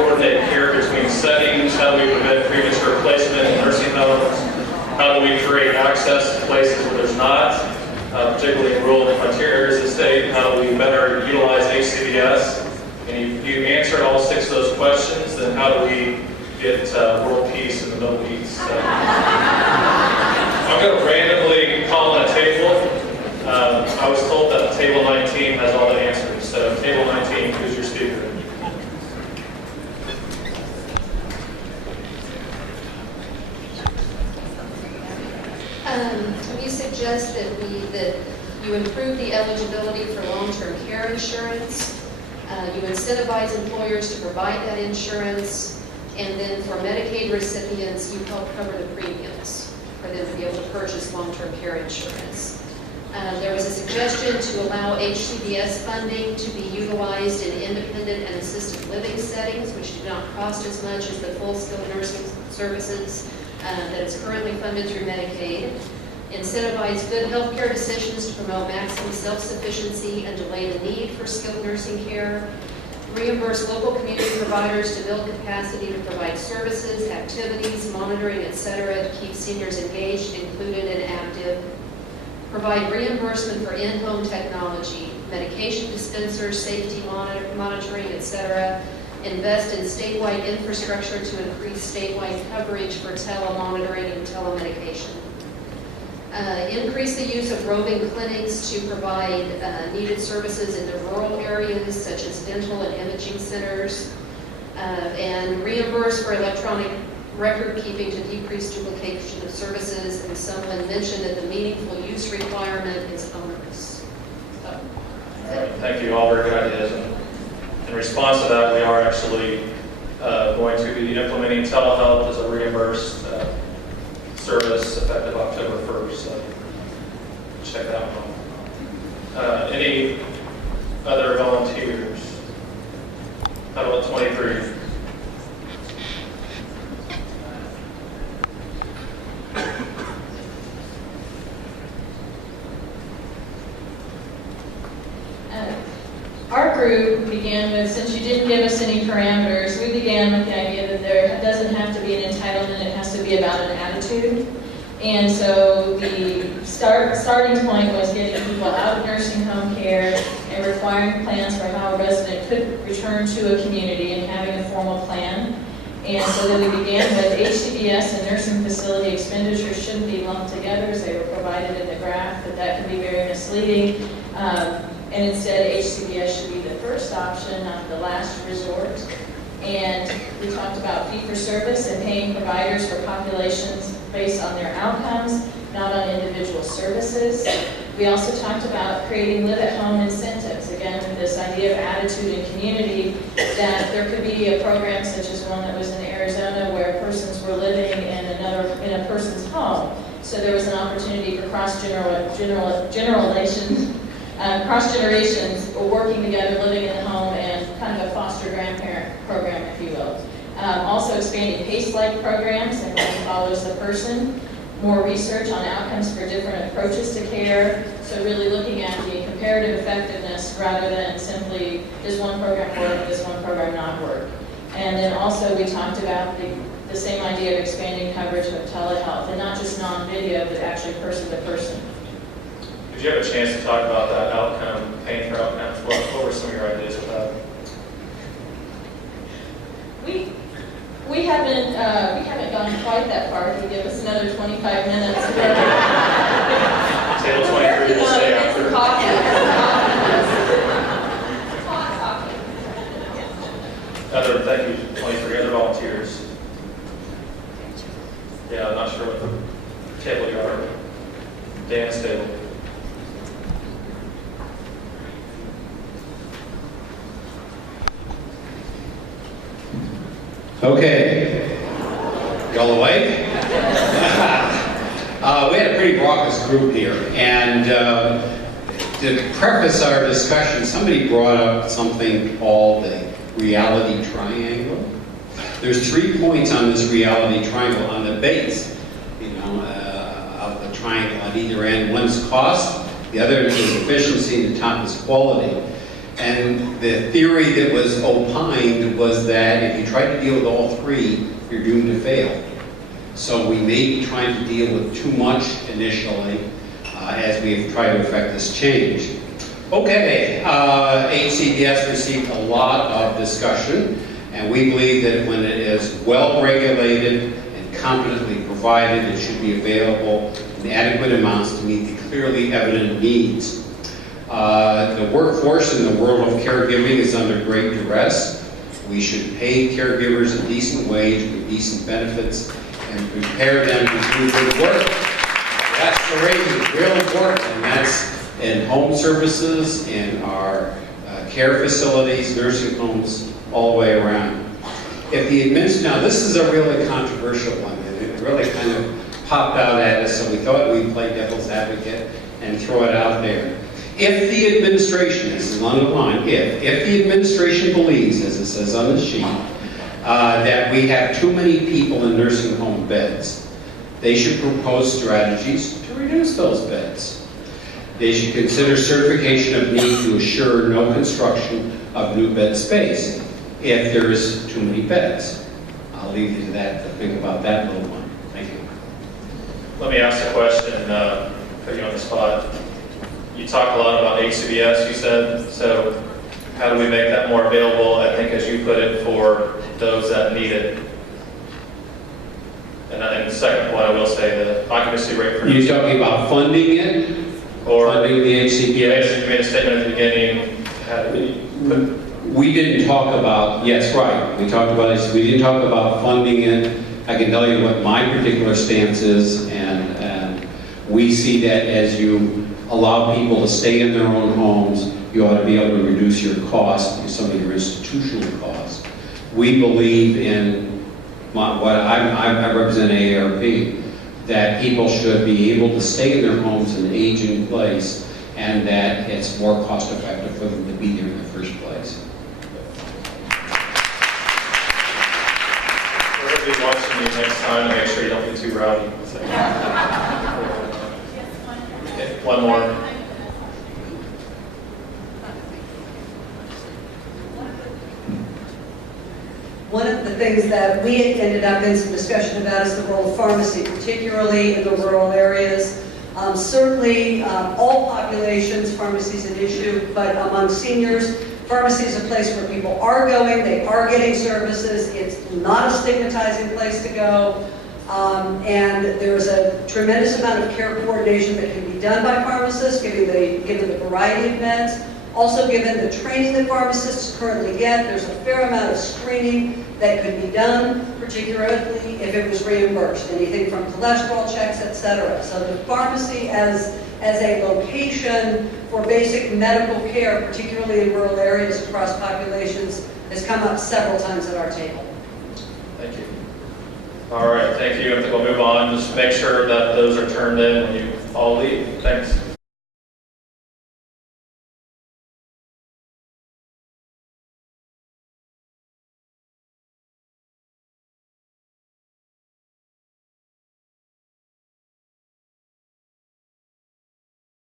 coordinate care between settings? How do we prevent premature placement in nursing homes? How do we create access to places where there's not, particularly in rural and frontier areas of the state? How do we better utilize HCBS? And if you answered all 6 of those questions, then how do we get world peace in the Middle East? I'm going to randomly call on a table. I was told that table 19 has all the answers. So table 19, who's your speaker? We suggest that you improve the eligibility for long-term care insurance. You incentivize employers to provide that insurance, and then for Medicaid recipients, you help cover the premiums for them to be able to purchase long-term care insurance. There was a suggestion to allow HCBS funding to be utilized in independent and assisted living settings, which do not cost as much as the full skilled nursing services that is currently funded through Medicaid. Incentivize good healthcare decisions to promote maximum self-sufficiency and delay the need for skilled nursing care. Reimburse local community providers to build capacity to provide services, activities, monitoring, etc. to keep seniors engaged, included, and active. Provide reimbursement for in-home technology, medication dispensers, safety monitoring, etc. Invest in statewide infrastructure to increase statewide coverage for telemonitoring and telemedication. Increase the use of roving clinics to provide needed services in the rural areas, such as dental and imaging centers. And reimburse for electronic record keeping to decrease duplication of services. And someone mentioned that the meaningful use requirement is onerous. So, all right, thank you. All very good ideas. In response to that, we are actually going to be implementing telehealth as a reimbursed service effective October 1st. So check that one out. Any other volunteers? How about 23? Our group began with, since you didn't give us any parameters, we began with the idea that there doesn't have to be an entitlement, it has to be about an attitude. And so the starting point was getting people out of nursing home care and requiring plans for how a resident could return to a community and having a formal plan. And so then we began with HCBS and nursing facility expenditures shouldn't be lumped together, as they were provided in the graph, but that can be very misleading. And instead, HCBS should be the first option, not the last resort. And we talked about fee-for-service and paying providers for populations based on their outcomes, not on individual services. We also talked about creating live-at-home incentives, again, with this idea of attitude and community, that there could be a program such as one that was in Arizona where persons were living in a person's home. So there was an opportunity for cross-generations working together, living in the home, and kind of a foster grandparent program, if you will. Also expanding PACE-like programs, and one follows the person. More research on outcomes for different approaches to care. So really looking at the comparative effectiveness rather than simply, does one program work, does one program not work? And then also we talked about the same idea of expanding coverage of telehealth, and not just non-video, but actually person-to-person. Did you have a chance to talk about that outcome, paying for outcomes? What were some of your ideas with that? We haven't gone quite that far. If you give us another 25 minutes. Table 23 will stay after. Thank you, 23 other volunteers. Yeah, I'm not sure what table you are. Dan's table. Okay, y'all awake? We had a pretty raucous group here, and to preface our discussion, somebody brought up something called the reality triangle. There's 3 points on this reality triangle on the base, of the triangle on either end. One's cost, the other is efficiency, and the top is quality. And the theory that was opined was that if you try to deal with all three, you're doomed to fail. So we may be trying to deal with too much initially as we have tried to effect this change. Okay, HCBS received a lot of discussion, and we believe that when it is well regulated and competently provided, it should be available in adequate amounts to meet the clearly evident needs. The workforce in the world of caregiving is under great duress. We should pay caregivers a decent wage with decent benefits and prepare them to do good work. That's the rating, real important, and that's in home services, in our care facilities, nursing homes, all the way around. Now this is a really controversial one, and it really kind of popped out at us, so we thought we'd play devil's advocate and throw it out there. If the administration, this is on the line, if the administration believes, as it says on the sheet, that we have too many people in nursing home beds, they should propose strategies to reduce those beds. They should consider certification of need to assure no construction of new bed space if there is too many beds. I'll leave you to that, to think about that little one. Thank you. Let me ask a question, put you on the spot. You talk a lot about HCBS, you said, so how do we make that more available, I think as you put it, for those that need it? And the second point I will say, the occupancy rate for... You're talking about funding it? Or funding the HCBS? You made a statement at the beginning, how do we... We didn't talk about, yes, right, we talked about it, we didn't talk about funding it. I can tell you what my particular stance is, and we see that as you allow people to stay in their own homes, you ought to be able to reduce your cost, some of your institutional costs. We believe in I represent AARP, that people should be able to stay in their homes and age in place, and that it's more cost effective for them to be there in the first place. We're going to be watching you next time to make sure you don't get too rowdy. Okay, one more. One of the things that we ended up in some discussion about is the role of pharmacy, particularly in the rural areas. Certainly, all populations, pharmacy is an issue, but among seniors, pharmacy is a place where people are going, they are getting services, it's not a stigmatizing place to go, and there's a tremendous amount of care coordination that can be done by pharmacists, given the variety of meds. Also, given the training that pharmacists currently get, there's a fair amount of screening that could be done, particularly if it was reimbursed, anything from cholesterol checks, etc. So the pharmacy as a location for basic medical care, particularly in rural areas across populations, has come up several times at our table. Thank you. All right, thank you. I think we'll move on. Just make sure that those are turned in when you all leave. Thanks.